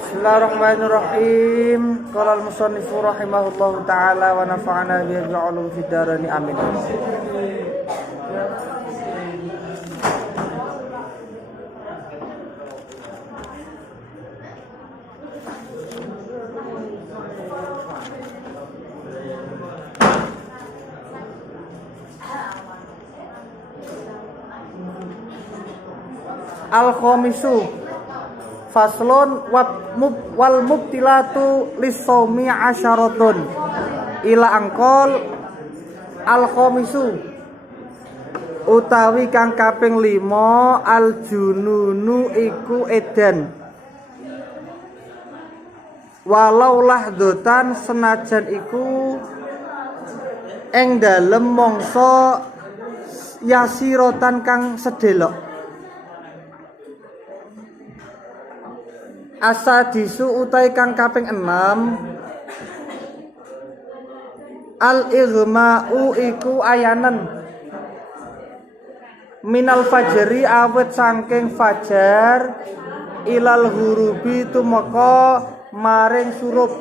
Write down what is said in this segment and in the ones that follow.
Bismillahirrahmanirrahim. Qala al-musannifu rahimahullahu ta'ala wa nafa'ana bihi bi'ulum fid darain amin. Al-khamisu faslun wal mubtilatu lis-shaumi asyaratun ila angkol. Al-khamisu utawi kang kaping 5 al-jununu iku edan walau lahdotan senajan iku ing dalem mangsa yasirotan kang sedelok. Asadisu utai kang kaping 6 al-ighma'u iku ayanan minal fajri awet saking fajar ilal hurubi tumeka maring surup.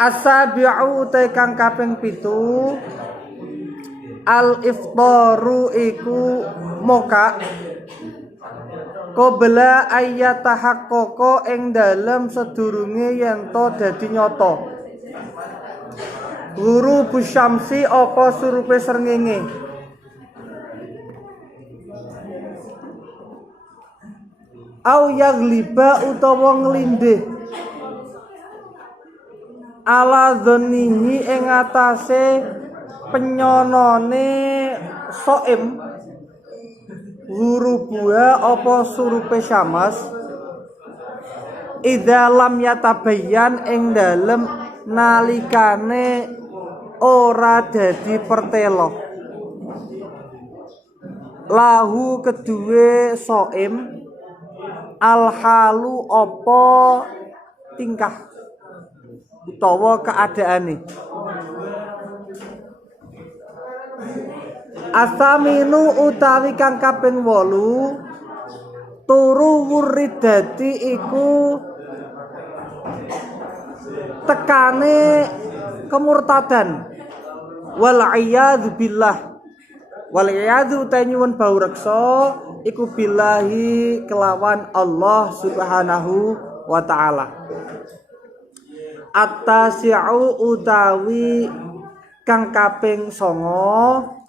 Asabi'u utai kang kaping 7 al-iftaru iku moka qabla ayyatahaqqaqa ing dalem sedurunge yen to dadi nyata. Guru busyamsi apa surupe srengenge. Au yagliba utawa nglindih ala dzannihi ing atase penyonone shaim. Guru buah apa surupe syamas idza lam yatabayyan ing dalem nalikane ora dadi pertelo lahu kedue shaim alhalu apa tingkah utawa keadaane. Asaminu utawi kang kaping 8 turu wuridati iku tekane kemurtadan wal iyadzu billah wal iyadzu tanyuwun bau reksa iku billahi kelawan Allah subhanahu wa ta'ala. At-tasi'u utawi kang kaping 9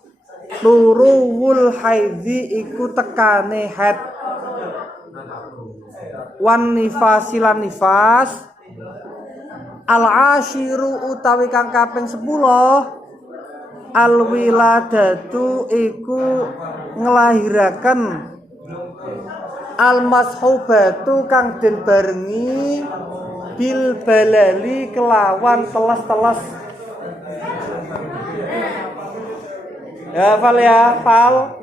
turuwul haidzi iku tekane haid wan nifasi lan nifas. Al-ashiru utawi kang kaping 10 al-wiladatu iku nglahiraken al-mashubatu kang den barengi bil balali kelawan teles-teles. Ya Fal ya Fal.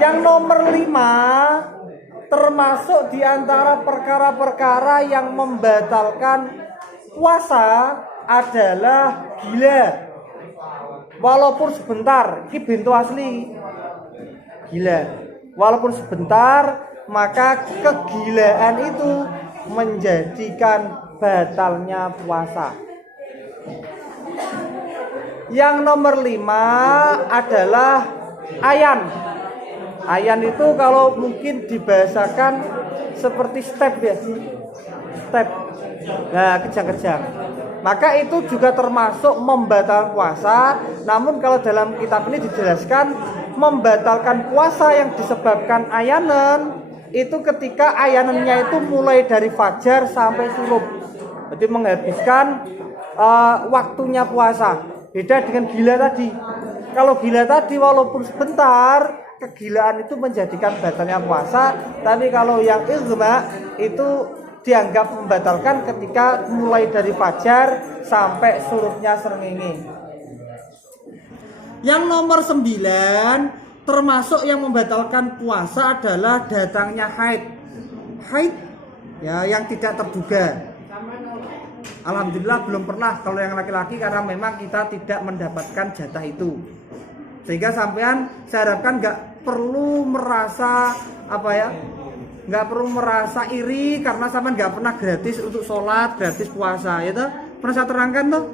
Yang nomor 5 termasuk diantara perkara-perkara yang membatalkan puasa adalah gila. Walaupun sebentar, ini bintu asli. Gila. Walaupun sebentar, maka kegilaan itu menjadikan batalnya puasa. Yang nomor 5 adalah ayan. Ayan itu kalau mungkin dibahasakan seperti step ya. Step. Nah, kejang-kejang. Maka itu juga termasuk membatalkan puasa. Namun kalau dalam kitab ini dijelaskan membatalkan puasa yang disebabkan ayanan itu ketika ayanannya itu mulai dari fajar sampai surup. Jadi menghabiskan waktunya puasa. Beda dengan gila tadi. Kalau gila tadi walaupun sebentar, kegilaan itu menjadikan batalnya puasa. Tapi kalau yang ighma itu dianggap membatalkan ketika mulai dari fajar sampai surupnya srengenge. Yang nomor 9 termasuk yang membatalkan puasa adalah datangnya haid. Haid ya yang tidak terduga. Alhamdulillah belum pernah kalau yang laki-laki karena memang kita tidak mendapatkan jatah itu. Sehingga sampean saya harapkan nggak perlu merasa nggak perlu merasa iri karena sampean nggak pernah gratis untuk sholat, gratis puasa, ya toh? Pernah saya terangkan tuh,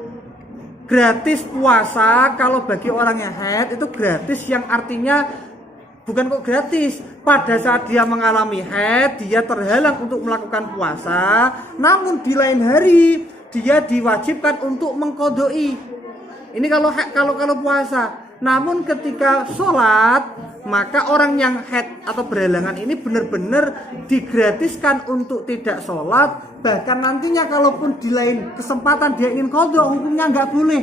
gratis puasa kalau bagi orang yang haid itu gratis yang artinya bukan kok gratis. Pada saat dia mengalami haid, dia terhalang untuk melakukan puasa, namun di lain hari dia diwajibkan untuk mengqodoi. Ini kalau puasa. Namun ketika sholat, maka orang yang haid atau berhalangan ini benar-benar digratiskan untuk tidak sholat. Bahkan nantinya kalaupun di lain kesempatan dia ingin qodho, hukumnya nggak boleh.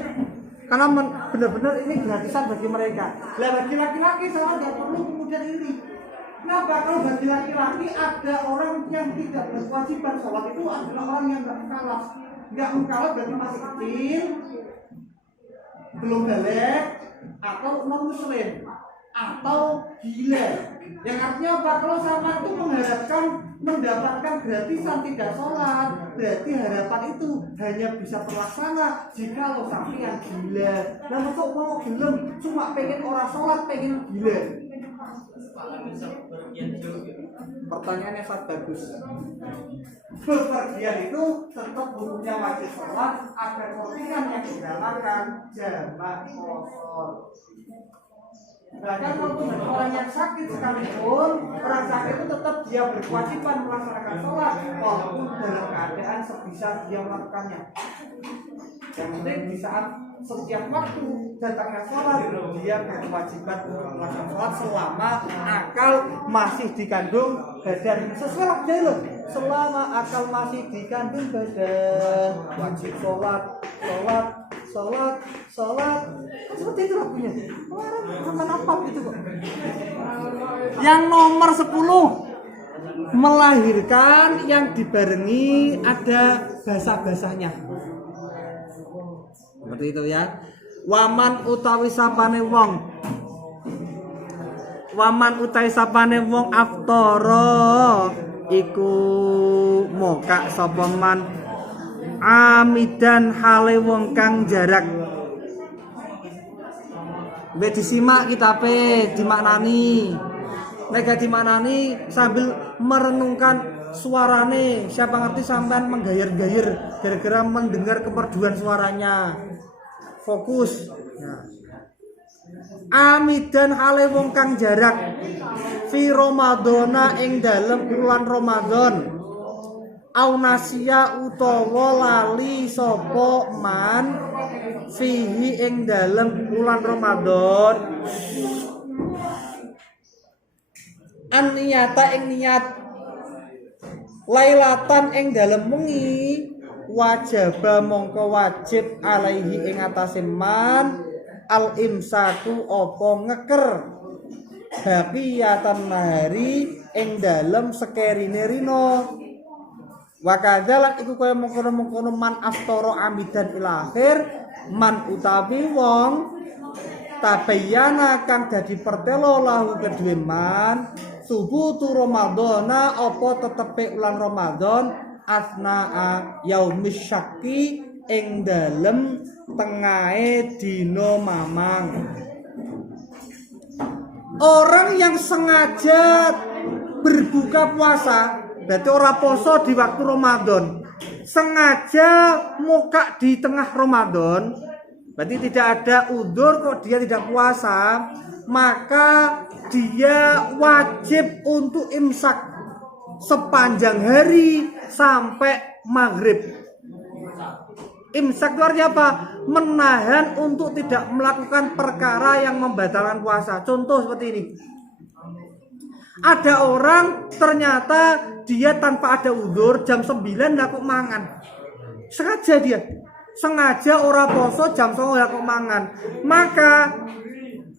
Karena benar-benar ini gratisan bagi mereka. Lah bagi laki-laki sama nggak perlu kemudian iri. Kenapa? Kalau bagi laki-laki ada orang yang tidak berkewajiban sholat itu adalah orang yang nggak mukallaf. Nggak mukallaf berarti masih kecil, belum balik, atau non muslim, atau gila. Yang artinya apa? Kalau sama itu mengharapkan mendapatkan gratisan tidak sholat, berarti harapan itu hanya bisa terlaksana jika lo sampean gila. Dan kok mau belum cuma pengen orang sholat, pengen gila. Pertanyaannya sangat bagus. Bepergian itu tetap hukumnya wajib sholat, agar perhatian yang dinamakan jamak qasar. Bahkan waktu orang yang sakit sekalipun, orang sakit itu tetap dia berkewajiban melaksanakan sholat walaupun dalam keadaan sebisa dia melakukannya. Yang penting di saat setiap waktu datangnya sholat, dia berkewajiban untuk melaksanakan sholat selama akal masih dikandung badan. Sesuai waktu loh, selama akal masih dikandung badan wajib sholat. Seperti itu lagunya. Orang sama apa gitu kok. Yang nomor 10, melahirkan yang dibarengi ada basah-basahnya. Seperti itu ya. Waman utawi sapane wong. Waman utawi sapane wong aftara iku moka sapa man amidan hale wong kang jarak. Mbek disimak kitabe dimaknani. Nek gak dimaknani sambil merenungkan suarane, siapa ngerti sampean menggayar-gayar gara-gara mendengar kemerduan suaranya. Fokus. Nah. Amidan hale wong kang jarak fi Ramadana ing dalem bulan Ramadan. Aunasia utawa lali sapa man fihi ing dalem bulan Ramadan. An niyata ing niat lailatan ing dalem wengi wajaba mongko wajib alaihi ing atase man al imsaku apa ngeker baqiyatan nahari ing dalem sekerine rino. Wa kadzalan iku kaya mengkono-mengkono man aftara amidan ila akhir man utawi wong tabayyana kang dadi pertelo lahu kedue man subutu Ramadana apa tetepe ulan Ramadan asnaa yaumis syakki ing dalem tengahe dina mamang. Orang yang sengaja berbuka puasa berarti ora poso di waktu Ramadan, sengaja muka di tengah Ramadan, berarti tidak ada udzur kok dia tidak puasa, maka dia wajib untuk imsak sepanjang hari sampai maghrib. Imsak itu artinya apa? Menahan untuk tidak melakukan perkara yang membatalkan puasa. Contoh seperti ini. Ada orang ternyata dia tanpa ada udzur jam 9 ndak kok mangan. Sengaja ora poso jam 9 ndak kok mangan. Maka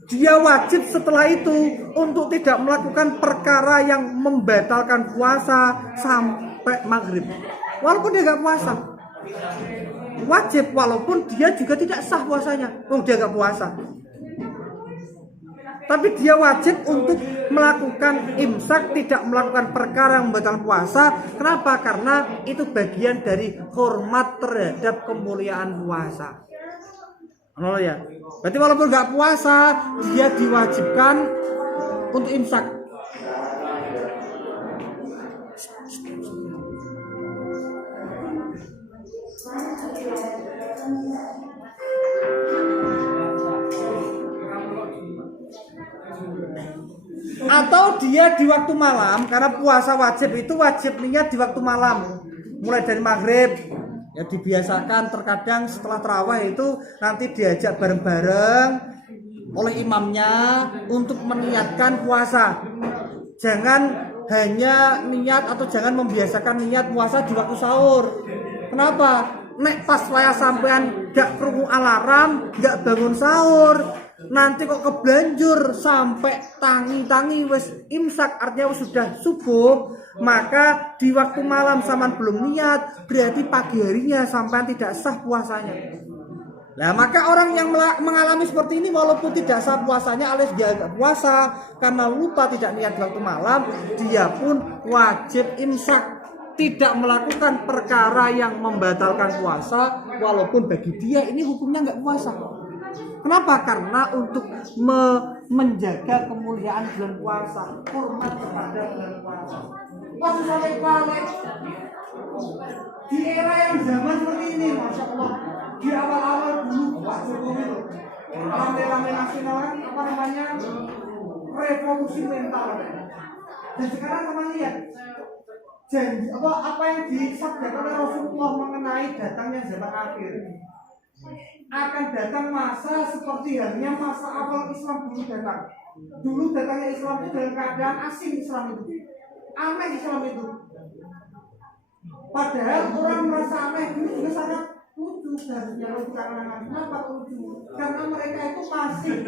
dia wajib setelah itu untuk tidak melakukan perkara yang membatalkan puasa sampai maghrib. Walaupun dia nggak puasa, wajib walaupun dia juga tidak sah puasanya. Dia nggak puasa. Tapi dia wajib untuk melakukan imsak, tidak melakukan perkara yang membatalkan puasa. Kenapa? Karena itu bagian dari hormat terhadap kemuliaan puasa. Oh ya, berarti walaupun nggak puasa, dia diwajibkan untuk imsak. Atau dia di waktu malam, karena puasa wajib itu wajib niat di waktu malam, mulai dari maghrib. Ya dibiasakan terkadang setelah tarawih itu nanti diajak bareng-bareng oleh imamnya untuk meniatkan puasa. Jangan hanya niat atau jangan membiasakan niat puasa di waktu sahur. Kenapa? Nek pas waya sampean gak krungu alarm, gak bangun sahur, nanti kok kebanjur sampai tangi-tangi wis imsak, artinya sudah subuh, maka di waktu malam sampean belum niat, berarti pagi harinya sampean tidak sah puasanya. Nah, maka orang yang mengalami seperti ini walaupun tidak sah puasanya alias dia enggak puasa karena lupa tidak niat di waktu malam, dia pun wajib imsak. Tidak melakukan perkara yang membatalkan puasa, walaupun bagi dia ini hukumnya nggak puasa. Kenapa? Karena untuk menjaga kemuliaan bulan puasa, hormat kepada bulan puasa. Pas sampai balik di era yang zaman seperti ini, masya Allah, di awal-awal dulu Pak Jokowi itu rame-rame nasional, apa namanya, revolusi mental. Dan sekarang teman lihat. Janji apa yang disabdakan oleh Rasulullah mengenai datangnya zaman akhir, akan datang masa seperti halnya masa awal Islam dulu datang. Dulu datangnya Islam itu dalam keadaan asing, Islam itu aneh, Islam itu padahal orang merasa aneh ini juga sangat lucu dan yang kalangan. Kenapa lucu? Karena mereka itu masih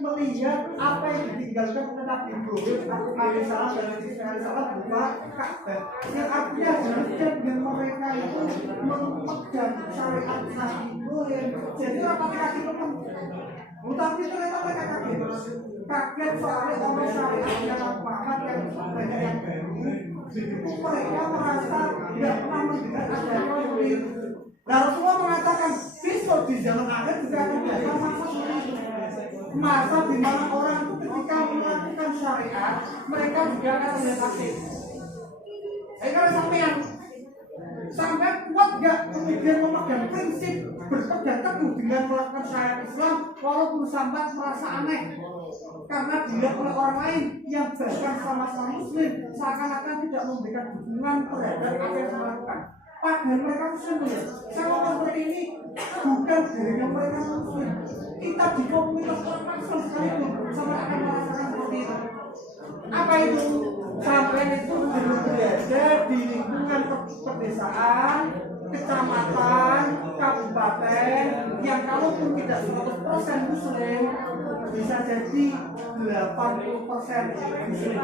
melihat apa yang ditinggalkan oleh Nabi Ibrahim alaihissalam dan Nabi alaihissalam berupa Ka'bah. Yang artinya dengan mereka itu memegang syariat Nabi Ibrahim. Jadi orang kasih teman. Tapi ternyata mereka kaget soalnya orang syariat yang Muhammad yang banyak yang baru. Itu mereka merasa tidak pernah mendengar ada yang itu. Nah, Rasulullah mengatakan besok di zaman akhir juga akan datang masa di mana orang itu ketika melakukan syariat mereka juga akan melihat asing. Kalau sampai kuat gak kemudian memegang prinsip berpegang teguh dengan melakukan syariat Islam walaupun sampai merasa aneh karena dilihat oleh orang lain yang bahkan sama-sama muslim seakan-akan tidak memberikan dukungan terhadap apa yang dilakukan. Padahal mereka muslim ya. Sama seperti ini bukan dari yang mereka muslim. Kita di komunitas orang Islam sekalipun sama akan merasakan seperti itu. Apa itu? Sampai itu berada di lingkungan pedesaan, kecamatan, kabupaten yang kalaupun tidak 100% muslim bisa jadi 80% muslim.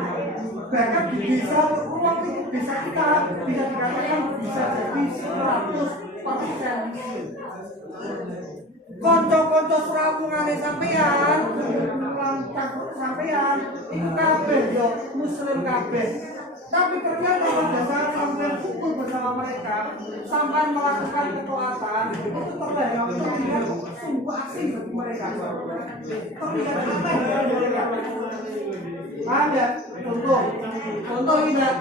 Bahkan di desa ruang itu desa kita bisa dikatakan bisa jadi 100% muslim. Konco-konco serawungane sampean, sampean itu kabeh yo muslim kabeh. Tapi ternyata pada saat sampean kumpul bersama mereka, sampai melakukan ketaatan, itu terlihat sungguh asing bagi mereka. Terlihat aneh bagi mereka. Ada contoh tidak?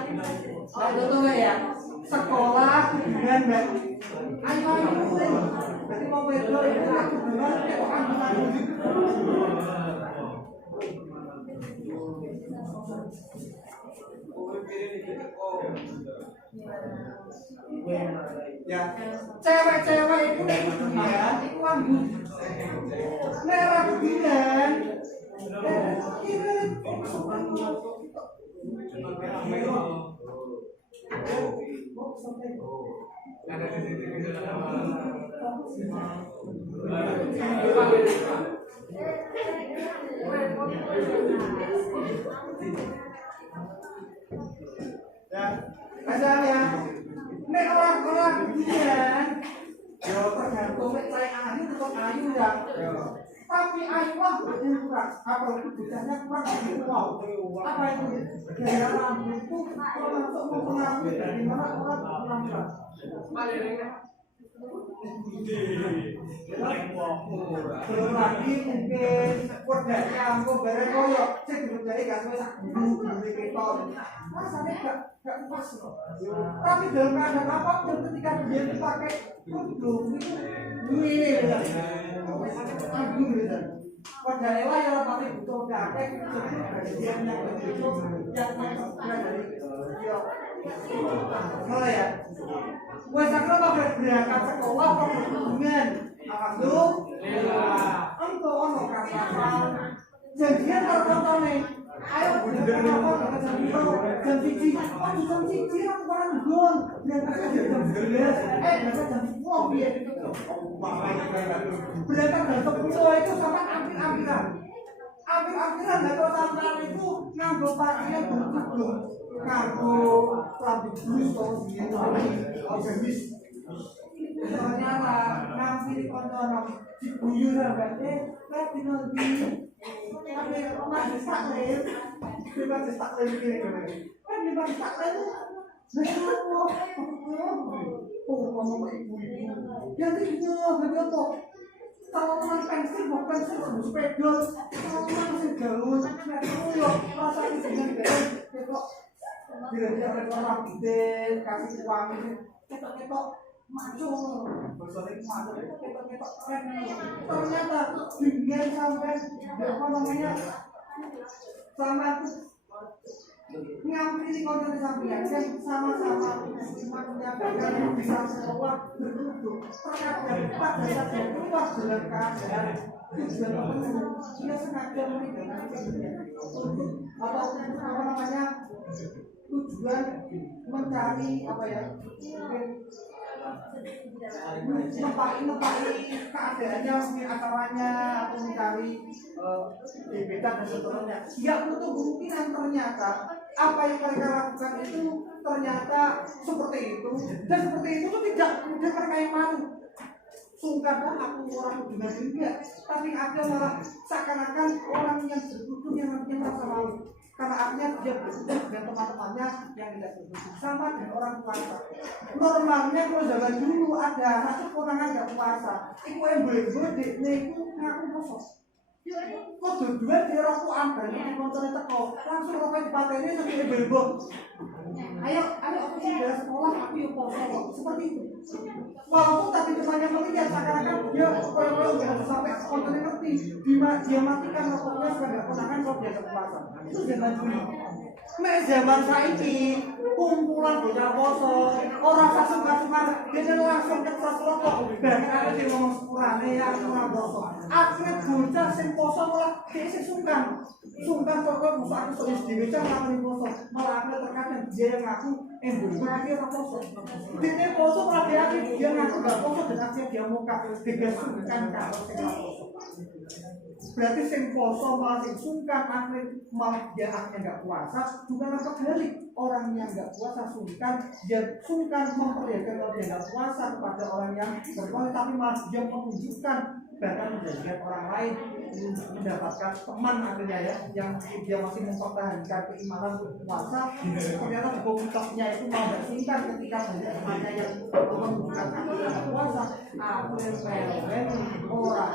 Contohnya ya, sekolah dengan ayo jadi mau bedo itu aku dengar ya cewek-cewek itu ya itu anggun merah kebidan misalnya ini orang-orang kemudian ya tergantung saya ayu atau ayu ya tapi ayu lah ada yang kurang apalagi bocahnya kurang gitu apa itu gaya rambut itu termasuk mempengaruhi dari mana orang kurang belum lagi mungkin kodanya aku bareng koyok cek budaya gak sampai sak guru kita rasanya gak pas loh. Tapi dalam keadaan apapun ketika dia dipakai kudung itu ini agung gitu. pada elah yang paling butuh kakek sebelum bagian yang begitu yang dari malah ya wes sakral bakal berangkat sekolah perhubungan alhamdulillah engkau ono kapal janjian terkontrol nih ayo berangkat jam cici aku barang gon berangkat jam 11 berangkat jam 10 ya berangkat jam 10 itu sama akhir-akhiran nggak tahu sampean itu nganggo pakaian bertubuh nganggo rambut blus atau habis ternyata ngambil di kondonom diguyur berarti lagi nanti tapi masih taklim gini kan di masih taklim ngomong ibu-ibu jadi begitu kalau teman pensil bukan sepedol kalau teman masih gaul yuk rasanya dengan gaul kok tidak orang gede kasih uang ketok maju bersering maju ketok keren ternyata dunia sampai apa namanya sama ngambil di konten sampean yang sama-sama menyampaikan bisa sekolah berduduk terkadang pada saat yang keluar dalam keadaan tujuan tertentu dia sengaja meninggalkan untuk apa namanya tujuan mencari apa ya mempari keadaannya mungkin acaranya atau mencari gebetan dan seterusnya ya untuk kemungkinan ternyata apa yang mereka lakukan itu ternyata seperti itu dan seperti itu tuh tidak kemudian mereka yang malu sungkan aku orang dengan dunia tapi ada malah seakan-akan orang yang beruntung yang nantinya merasa malu karena artinya dia beruntung dengan teman-temannya yang tidak beruntung sama dengan orang puasa normalnya kalau zaman dulu ada satu konangan gak puasa itu yang boleh-boleh itu ngaku kosong kok dua dia rokokan dan nontonnya teko langsung rokok di pateni sampai ibu-ibu ayo aku sudah sekolah aku yuk poso seperti itu walaupun tadi temannya melihat seakan-akan dia koyo-koyo nggak sampai kontennya ngerti dia matikan rokoknya sebagai konangan kalau dia puasa itu zaman dulu zaman saiki kumpulan bocah poso orang sasukan-sasukan dia langsung ngecas rokok berarti ada yang ngomong sepurane yang ora poso akhirnya bocah sing poso malah dia sing sungkan kok musuh aku soal dhewe cah ngakoni poso malah akhirnya terkadang dia yang ngaku bukan dia ora poso dia poso malah dia ngaku gak poso dan akhirnya dia muka digasungkan kalau sing poso berarti sing poso malah sing sungkan akhirnya malah dia akhirnya gak puasa bukan kebalik orang yang gak puasa sungkan dia sungkan memperlihatkan kalau dia gak puasa kepada orang yang berpuasa tapi malah dia menunjukkan bahkan menjadikan orang lain mendapatkan teman akhirnya ya yang dia masih mempertahankan keimanan puasa ternyata di komunitasnya itu malah bersingkat ketika banyak temannya yang menunjukkan aktivitas puasa akhirnya orang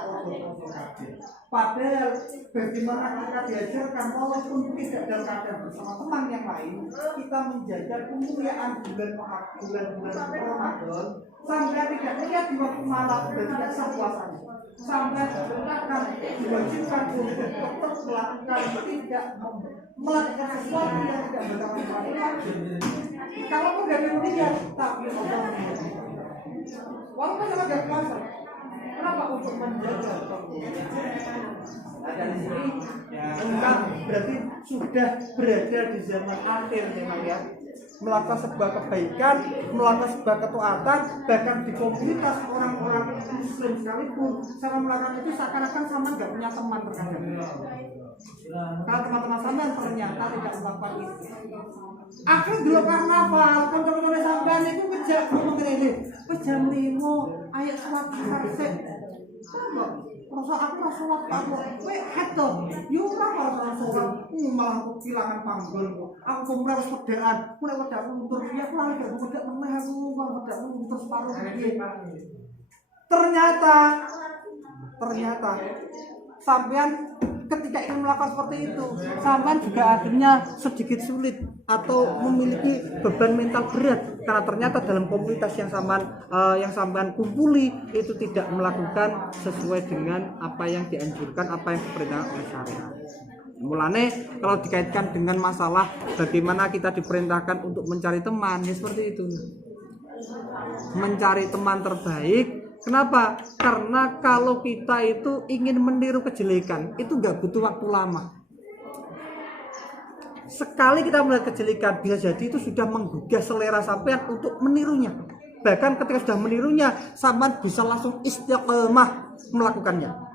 padahal bagaimana kita diajarkan walaupun tidak dalam keadaan bersama teman yang lain kita menjaga kemuliaan bulan Ramadan sampai tidak lihat di waktu malam dan tidak sah puasanya sampai akan diwajibkan untuk tetap melakukan tidak melakukan sesuatu yang tidak bermanfaat kalaupun dari niat tapi Allah walaupun sama tidak puasa kenapa untuk menjaga ada di sini enggak berarti sudah berada di zaman akhir memang ya melakukan sebuah kebaikan, melakukan sebuah ketaatan, bahkan di komunitas orang-orang Muslim sekalipun, sama melakukan itu seakan-akan sama nggak punya teman terkadang. Kalau teman-teman sama ternyata tidak melakukan itu. Akhirnya dulu karnaval, konco-konco sampean itu kejak ngomong ini, kejam 5, ayo sholat kasih. Sama, rasa aku rasa sholat aku, heto, yuk apa sholat, malah aku kehilangan panggul. Aku kemudian harus pedaan, mulai pedaan mundur, ya aku lagi gak pedaan meneh aku, kalau pedaan mundur separuh lagi. Ternyata sampean ketika ingin melakukan seperti itu, sampean juga akhirnya sedikit sulit atau memiliki beban mental berat karena ternyata dalam komunitas yang sampean kumpuli itu tidak melakukan sesuai dengan apa yang dianjurkan, apa yang diperintahkan oleh syariat. Mulane kalau dikaitkan dengan masalah bagaimana kita diperintahkan untuk mencari teman, ya seperti itu. Mencari teman terbaik. Kenapa? Karena kalau kita itu ingin meniru kejelekan, itu nggak butuh waktu lama. Sekali kita melihat kejelekan, bisa jadi itu sudah menggugah selera sampean untuk menirunya. Bahkan ketika sudah menirunya, sampean bisa langsung istiqomah melakukannya.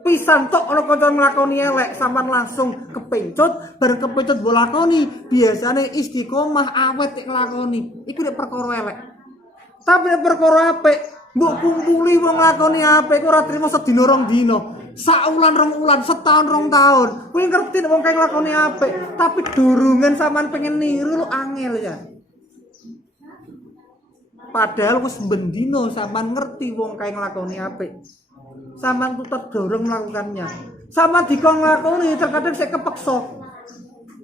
Pisan tok ono kanca nglakoni elek, sampean langsung kepencut, bareng kepencut mbok lakoni, biasane istiqomah awet nglakoni. Iku nek perkara elek. Tapi nek perkara apik, mbok kumpuli wong nglakoni apik ora trimo sedina rong dina. Saulan rong ulan, setahun rong tahun. Kuwi ngerti nek wong kae nglakoni apik, tapi durungan sampean pengen niru lu angel ya. Padahal wis bendino sampean ngerti wong kae nglakoni apik. Sampean tetep dorong melakukannya. Sampean dikon nglakoni terkadang sik kepeksa.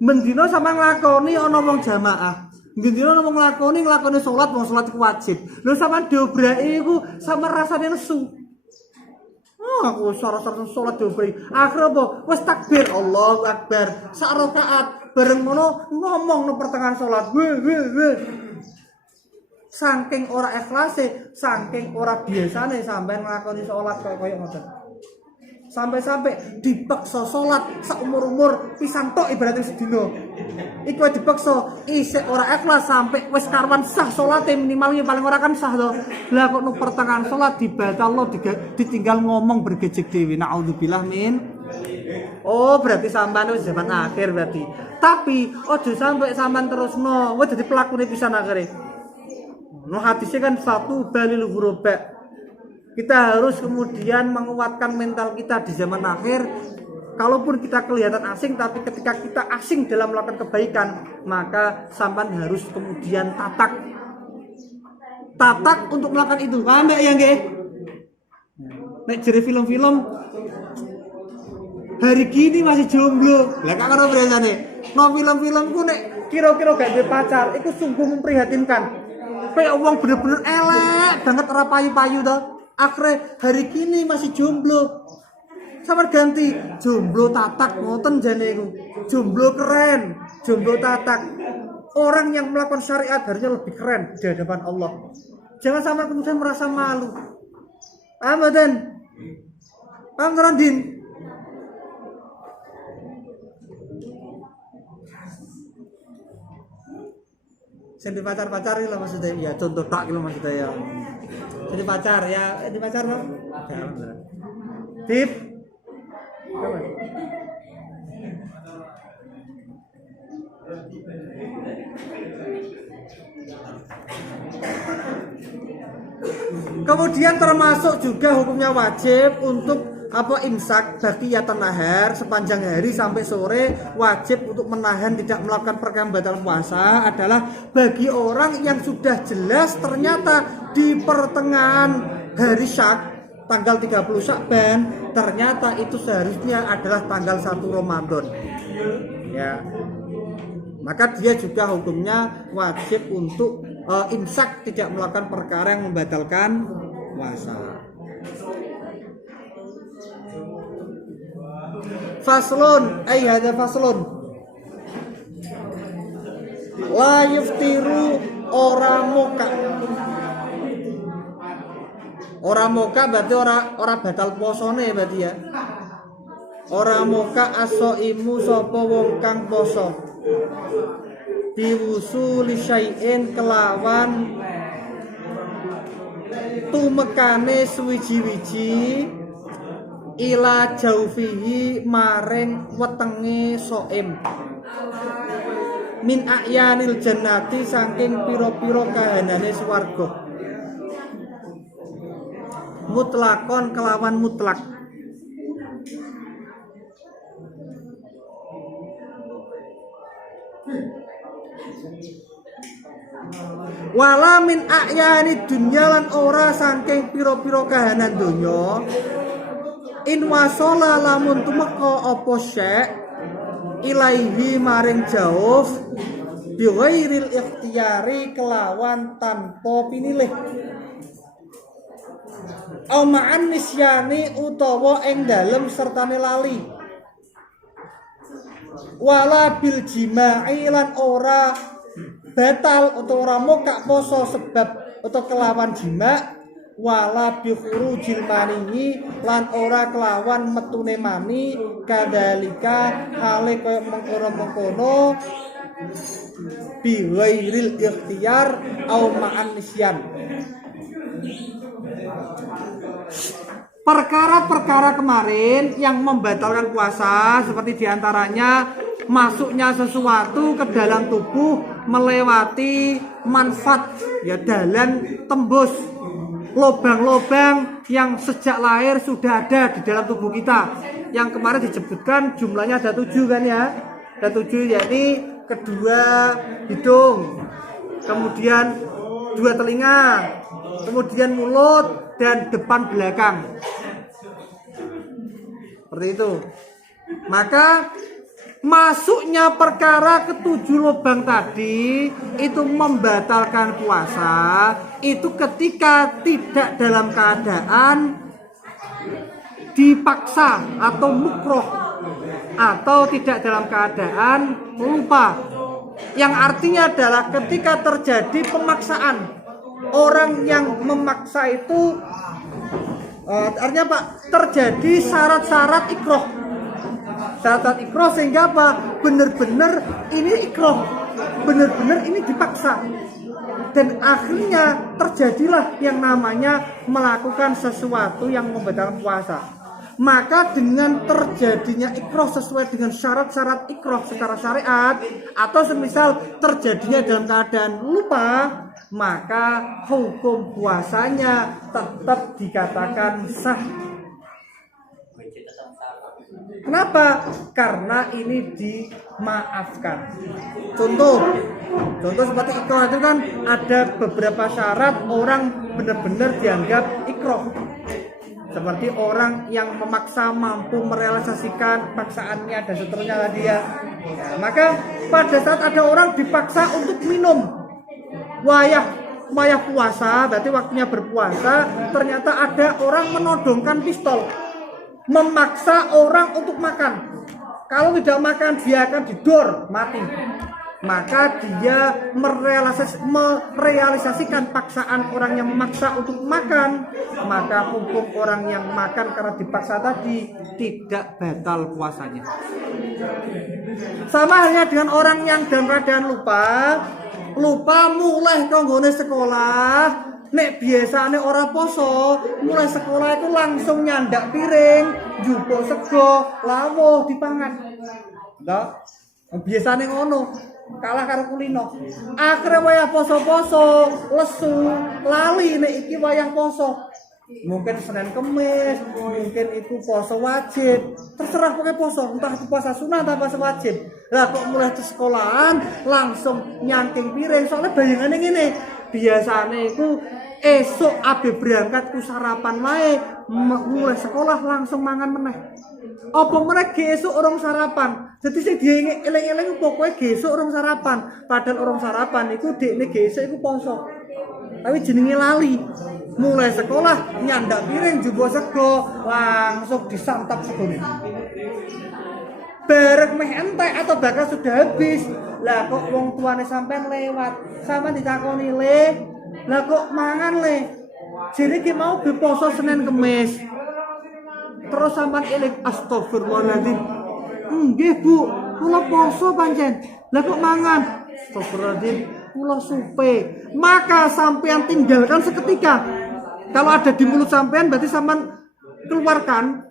Bendino sampean nglakoni ana wong jamaah. Bendino ana wong nglakoni salat, wong salat iku wajib. Lho sampean diobraki iku sampean rasane nesu. Aku sar-sar salat diobraki. Akhire apa? Wis takbir Allahu Akbar. Sak rakaat bareng ngono ngomong nang pertengahan salat. Saking ora ikhlase, saking ora biasane sampean nglakoni salat kaya ngoten. Sampai-sampai dipaksa salat sak umur-umur pisan tok ibaratnya sedina. Iku dipaksa isih ora ikhlas sampai wis karwan sah salate minimal paling ora kan sah to. Lah kok nang pertengahan salat dibatalno ditinggal ngomong bergejek dhewe. Naudzubillah min. Oh, berarti sampean wis zaman akhir berarti. Tapi ojo sampai sampean terusno, wis dadi pelakune pisan akhire. No hadisnya kan satu balil ghuraba. Kita harus kemudian menguatkan mental kita di zaman akhir. Kalaupun kita kelihatan asing, tapi ketika kita asing dalam melakukan kebaikan, maka sampean harus kemudian tatak untuk melakukan itu. Paham ya nggih? Nek jere film-film hari gini masih jomblo. Lah kak karo biasane. No film-film ku nek kira-kira gak duwe pacar, itu sungguh memprihatinkan. Kayak uang bener-bener elek banget ora payu-payu to. Akhirnya hari kini masih jomblo. Sampe ganti jomblo tatak ngoten jane iku. Jomblo keren, jomblo tatak. Orang yang melakukan syariat harusnya lebih keren di hadapan Allah. Jangan sampai kemudian merasa malu. Abadan. Pangrandin. Jadi pacar gitu maksudnya ya, contoh tak gitu maksudnya ya. Jadi pacar ya, di pacar no? Tip. Kemudian termasuk juga hukumnya wajib untuk imsak baqiyatan nahar sepanjang hari sampai sore, wajib untuk menahan tidak melakukan perkara batal puasa adalah bagi orang yang sudah jelas ternyata di pertengahan hari Syak tanggal 30 Syakban ternyata itu seharusnya adalah tanggal 1 Ramadan ya, maka dia juga hukumnya wajib untuk imsak, tidak melakukan perkara yang membatalkan puasa. Faslun, hadza faslun. La yuftiru ora moka. Ora moka berarti ora batal posone berarti ya. Ora moka asoimu sapa wong kang poso. Biwusuli syai'in kelawan tumekane suwiji-wiji ila jaufihi maring wetenge soim min a'yanil jannati saking pira-pira kahanane swarga mutlakon kelawan mutlak. Wala min a'yani dunya lan ora saking pira-pira kahanan donya In wasola lamun tumeka apa syek ilaihi maring jauh bighairil ikhtiyari kelawan tanpa pinilih au ma'an nisyani utawa ing dalem sertane lali wala bil jima'i lan ora batal utawa ora mokak poso sebab utawa kelawan jima' wala bi khurujil manihi lan ora kelawan metune mani kadalika hale kaya mengkono-mengkono bi ghairil ikhtiyar au ma'an nisyan. Perkara-perkara kemarin yang membatalkan puasa seperti diantaranya masuknya sesuatu ke dalam tubuh melewati manfaat ya dalan tembus lobang-lobang yang sejak lahir sudah ada di dalam tubuh kita. Yang kemarin disebutkan jumlahnya ada 7 kan ya. Ada 7 yakni kedua hidung, kemudian 2 telinga, kemudian mulut dan depan belakang. Seperti itu. Maka masuknya perkara ke-7 lubang tadi itu membatalkan puasa itu ketika tidak dalam keadaan dipaksa atau mukroh atau tidak dalam keadaan lupa, yang artinya adalah ketika terjadi pemaksaan. Orang yang memaksa itu artinya Pak terjadi syarat-syarat ikroh. Syarat ikroh sehingga apa? Benar-benar ini ikroh, benar-benar ini dipaksa. Dan akhirnya terjadilah yang namanya melakukan sesuatu yang membatalkan puasa. Maka dengan terjadinya ikroh sesuai dengan syarat-syarat ikroh secara syariat atau semisal terjadinya dalam keadaan lupa, maka hukum puasanya tetap dikatakan sah. Kenapa? Karena ini dimaafkan. Contoh seperti ikroh itu kan ada beberapa syarat orang benar-benar dianggap ikroh. Seperti orang yang memaksa mampu merealisasikan paksaannya dan seterusnya tadi ya. Maka pada saat ada orang dipaksa untuk minum wayah puasa, berarti waktunya berpuasa, ternyata ada orang menodongkan pistol memaksa orang untuk makan. Kalau tidak makan dia akan didor mati. Maka dia merealisasikan paksaan orang yang memaksa untuk makan. Maka hukum orang yang makan karena dipaksa tadi tidak batal puasanya. Sama halnya dengan orang yang dalam keadaan lupa mulai kanggone sekolah. Nek biasane ora poso, mulai sekolah itu langsung nyandak piring, njupuk sego, lawuh dipangan. Lho, biasane ngono. Kalah karo kulino. Akhire wayah poso-poso, lesu, lali nek iki wayah poso. Mungkin Senin Kemis, mungkin itu poso wajib. Terserah pokoknya poso, entah itu puasa sunat atau puasa wajib. Lah kok mulai ke sekolahan langsung nyangking piring, soalnya bayangane ngene. Biasane iku esuk abe berangkat ku sarapan wae, mulai sekolah langsung mangan meneh. Apa meneh esuk urung sarapan. Jadi sing dieling-eling pokoke esuk urung sarapan, padahal urung sarapan iku dekne esuk iku poso. Tapi jenenge lali. Mulai sekolah nyandak piring jumbo sego, langsung disantap segone. Bareng meh entek atau bakal sudah habis. Lah kok wong tuane sampean lewat, sampean ditakoni le, lah kok mangan le. Jadi ki mau beposo Senin Kemis. Terus sampean eling astagfirullahaladzim. Nggih Bu, kula poso pancen. Lah kok mangan? Astagfirullahaladzim, kula supe. Maka sampean tinggalkan seketika. Kalau ada di mulut sampean berarti sampean keluarkan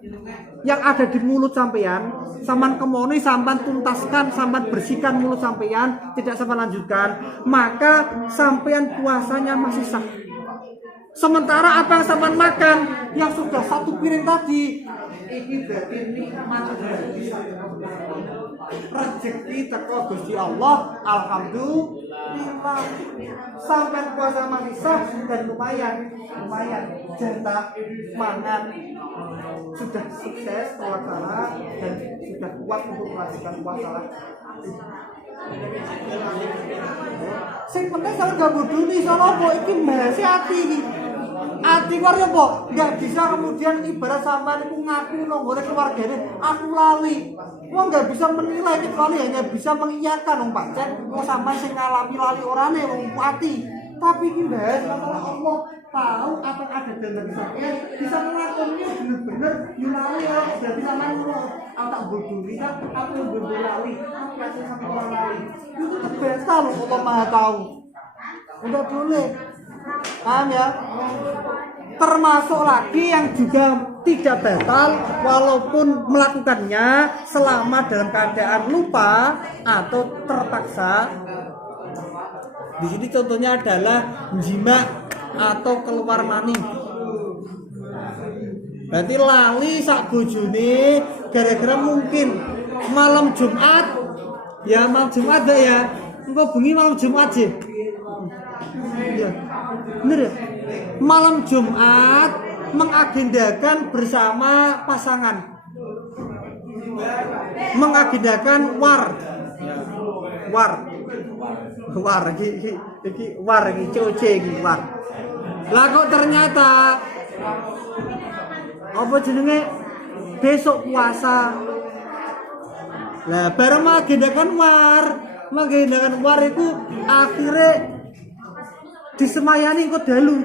yang ada di mulut sampean, sampean kemoni, sampean tuntaskan, sampean bersihkan mulut sampean, tidak sampean lanjutkan, maka sampean puasanya masih sah. Sementara apa yang sampean makan yang sudah 1 piring tadi, ini berarti nikmat. rezeki teko Gusti Allah, alhamdulillah. Sampai puasa manisah dan lumayan jatah mangan sudah sukses terlaksana dan sudah kuat untuk melanjutkan puasa. Sing penting sampe gak bodoni sono kok iki mbahasi ati iki. Ati kok ya kok enggak bisa kemudian ibarat sampean iku ngaku nang gone keluargane aku lali. Wong enggak bisa menilai kecuali hanya bisa mengiyakan wong pancen wong sampean sing ngalami lali orane wong ati. Tapi iki bahas masalah Allah tahu apa yang ada dalam saya bisa melakukannya benar-benar yunali ya berarti sampean ngono tak bodoni kan aku yang bodoh lali aku kasih sama orang lali itu terbiasa loh Allah Maha tahu enggak boleh. Paham ya? Termasuk lagi yang juga tidak batal walaupun melakukannya selama dalam keadaan lupa atau terpaksa. Di sini contohnya adalah jima atau keluar mani. Berarti lali sak bojone gara-gara mungkin malam Jumat. Ya malam Jumat ya. Engko bengi malam Jumat sih. Ya. Bener ya? Malam Jumat mengagendakan bersama pasangan. Mengagendakan war iki coce iki war. Lah kok ternyata apa jenenge besok puasa. Lah bareng mengagendakan war itu akhirnya disemayani kok dalu.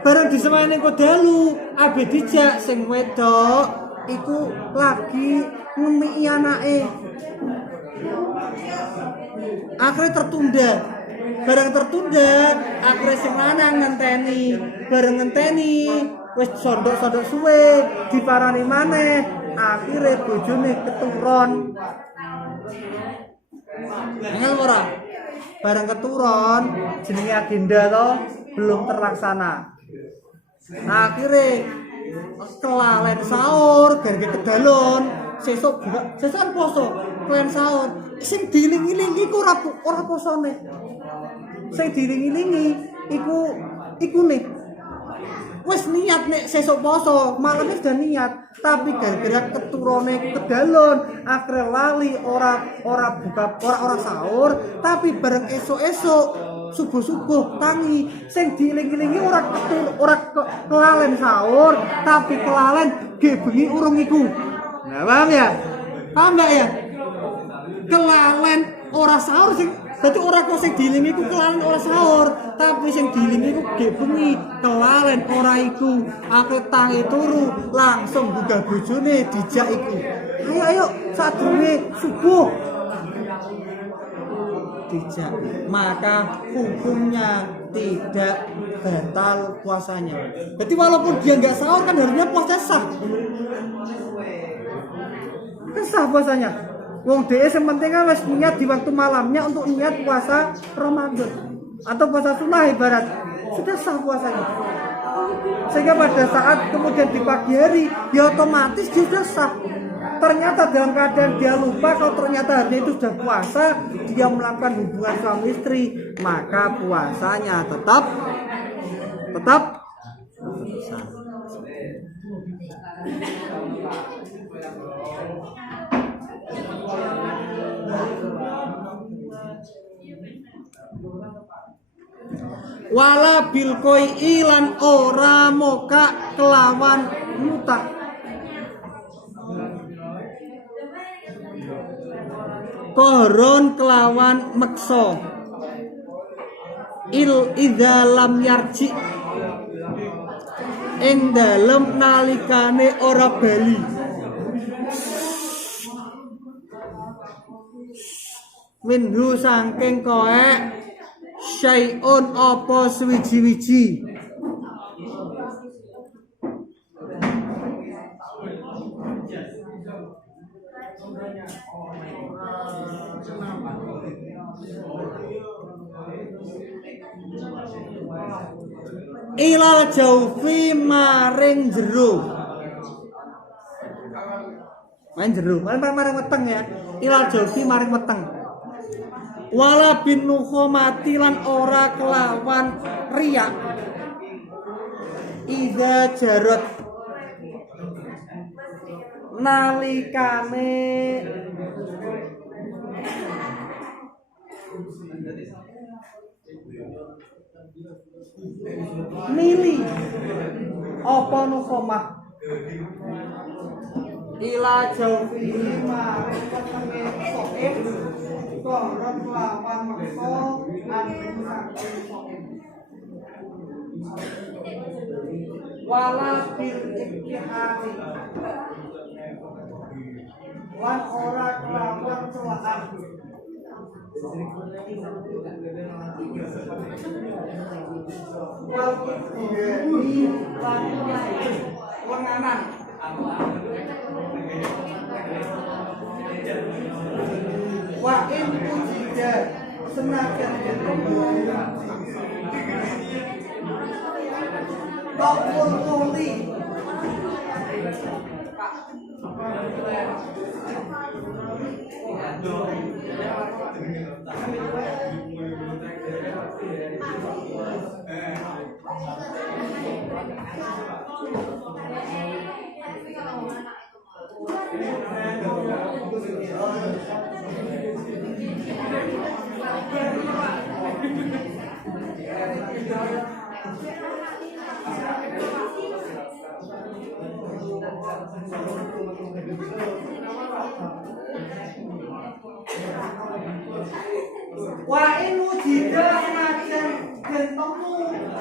Bareng disemayani kok dalu, abe dijak sing wedok iku lagi ngemiki anake. Akhirnya tertunda. Bareng tertunda, akhirnya sing lanang ngenteni. Bareng ngenteni wis sondok-sondok suwe, diparani maneh, akhirnya bojone keturon. Angel ora? Bareng keturun jenenge agenda to belum terlaksana. Nah akhirnya kelalen sahur gara-gara kedalon sesuk poso kelalen sahur sing diiling-ilingi iku ora posone. Sing diiling-ilingi iku nih wis niat nek sesuk poso malam sudah niat tapi gara-gara keturune kedalon akhirnya lali ora sahur tapi bareng esuk-esuk subuh-subuh tangi sing diiling-ilingi ora kelalen sahur tapi kelalen ge bengi urung iku. Nah paham ya? Paham gak ya? Kelalen ora sahur sing dadi ora kok sing diilingi iku kelalen ora sahur, tapi sing diilingi iku ge bengi, kelalen ora iku. Aku tangi turu, langsung buka bojone dijak iku. Ayo sadurunge subuh. Dijak. Maka hukumnya tidak batal puasanya. Jadi walaupun dia enggak sahur kan harusnya puasa sah. Sah puasanya. Wong dhewe sing penting kan wis niat di waktu malamnya untuk niat puasa Ramadan atau puasa sunnah ibarat sudah sah puasanya. Sehingga pada saat kemudian di pagi hari ya otomatis dia sudah sah. Ternyata dalam keadaan dia lupa kalau ternyata harinya itu sudah puasa, dia melakukan hubungan suami istri, maka puasanya tetap sah. Wala bil koi ilan ora moka kelawan mutah. Kohron kelawan mekso. Idza lam yarji ing dalem nalikane ora bali. Minhu sangking koe syai'un apa suwiji-wiji. Ilal jaufi maring jero. main jero maring weteng ya ilal jaufi maring weteng wala bin nukhomati lan ora kelawan riak ida jarot nalikane mili apa nukhomah ila jaufi maring wetenge soim korot lawan makso anu saking soim wala bil iktihari lan ora kelawan celaan wal iktihari lan lenganan wa in ujida senajan ketemu Bakul tuli wa in wujida najan ketemu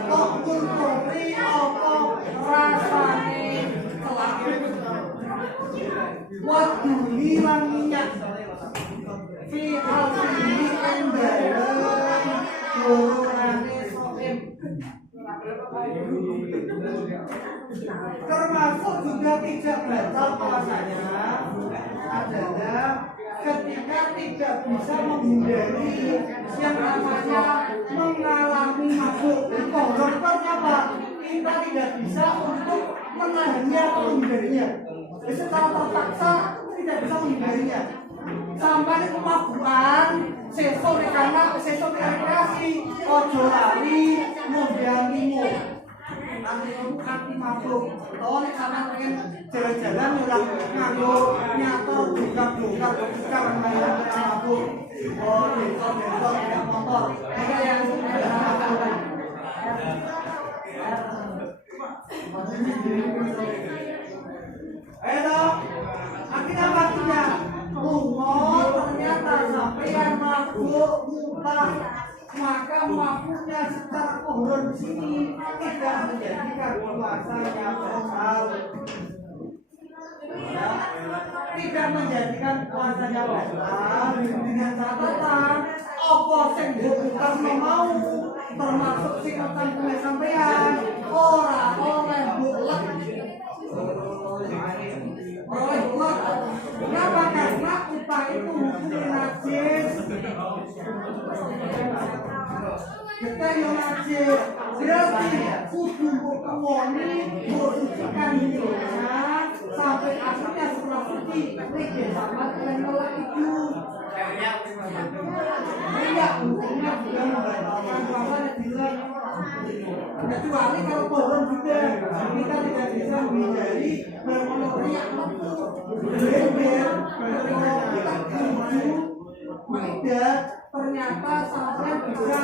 bakul tuli apa rasane kelak waktu hilang minyak fi alfihi endalem gororane soim termasuk juga tidak batal puasanya adalah ketika tidak bisa menghindari yang namanya mengalami mabuk. Dokternya Pak, kita tidak bisa untuk menahannya atau menghindarinya. Setelah terpaksa tidak bisa menghindarinya. Sampai kemabukan, sesuk karena sesuk rekreasi, ojo lali, modal limo. Anti mabuk. Oh, nek sampean pengen jalan-jalan ulang nganggo nyator dongkar-dongkar karena mabuk. Oh, besok tidak motor. Ini yang ayo, akhirnya waktunya. Ternyata sampean mabuk muntah. Maka mabuknya secara kohron di sini tidak menjadikan puasanya batal. Tidak menjadikan puasanya batal dengan catatan apa sing bukan mau termasuk sing utang kuwi sampean ora oleh bulet. Oleh bulet. Kenapa? Karena utang itu hukumnya najis. Kita yang najis berarti kudu kewoni mensucikan hidupnya sampai akhirnya setelah suci rike sama dengan melek itu. Tidak, hukumnya juga membatalkan puasanya bilang. Kecuali kalau pohon juga kita tidak bisa menghindari bermonoriak berber kita tuju tidak ternyata sampai bisa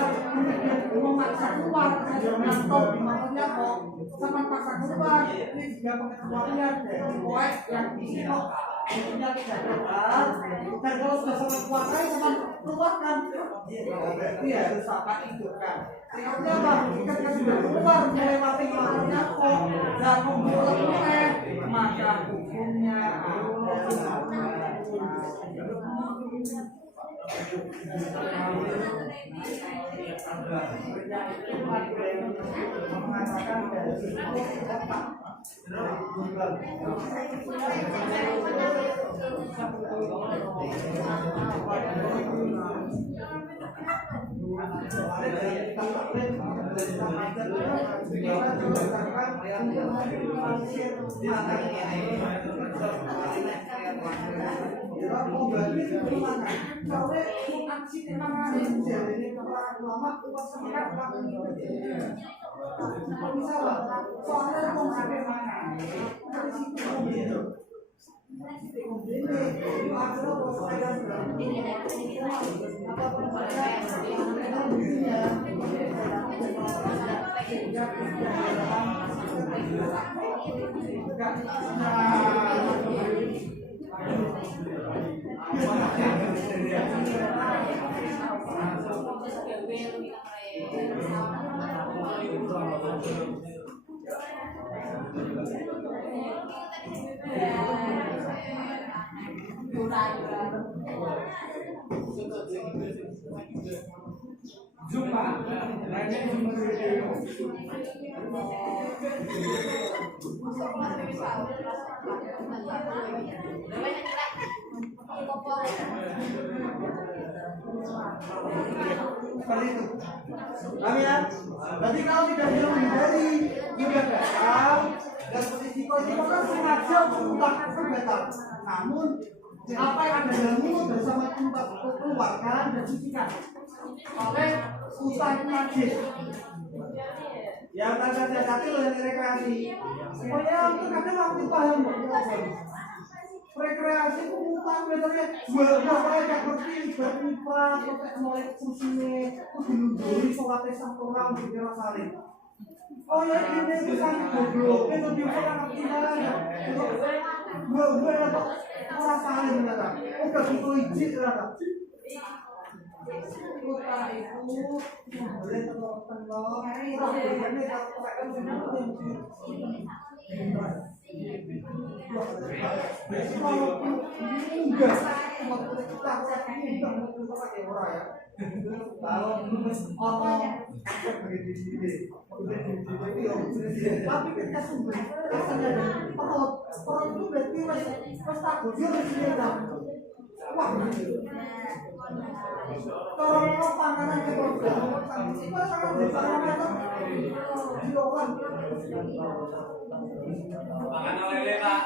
memaksa keluar ngantor maksudnya kok sama paksa keluar ini juga pengetahuannya dari poek yang isi kok intinya tidak benar dan kalau sudah sama kuasai sama keluarkan berarti harus apa hidupkan sehingga apa ketika sudah keluar melewati maksudnya kok dan memulai maka hukumnya mengatakan dari otak Seperti itu. Kami ya. Berarti kalau tidak bisa menghindari juga batal dan risiko kan sengaja untuk mengungkapkan batal. Namun apa yang ada dalam mulut bersama tempat keluarkan dan sisikan oleh utang najis. Yang tanda hati loh yang rekreasi. Oh ya, untuk kadang waktu paham rekreasi itu utang betulnya buah kayak berarti berpipa pakai mulai kursinya itu dilunduri sholatnya satu orang dikira salin. Oh ya ini itu sakit goblok itu diukur anak kita gue atau orang salin ternyata udah gitu izin ternyata utang itu boleh telur orang berikannya kalau pakai tapi ketika sumber rasanya perut itu berarti mas takut dia wah kalau panganan ke program itu sangat besar dilakukan Makan lele Pak.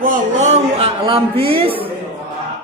Wallahu a'lam bis